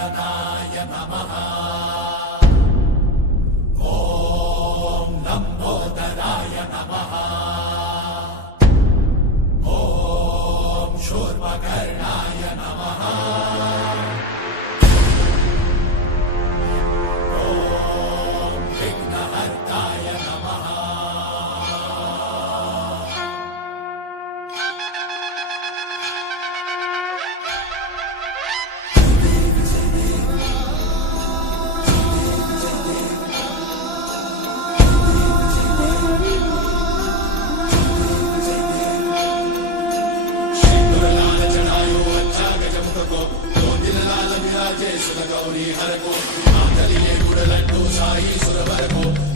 गजाननाय नमः। ॐ लम्बोदराय नमः। ॐ शूर्पकर्णाय नमः। ॐ विघ्नहर्ताय नमः। गौरी हर को, आंधलिए गुड़ लड्डू साई सुरवर को।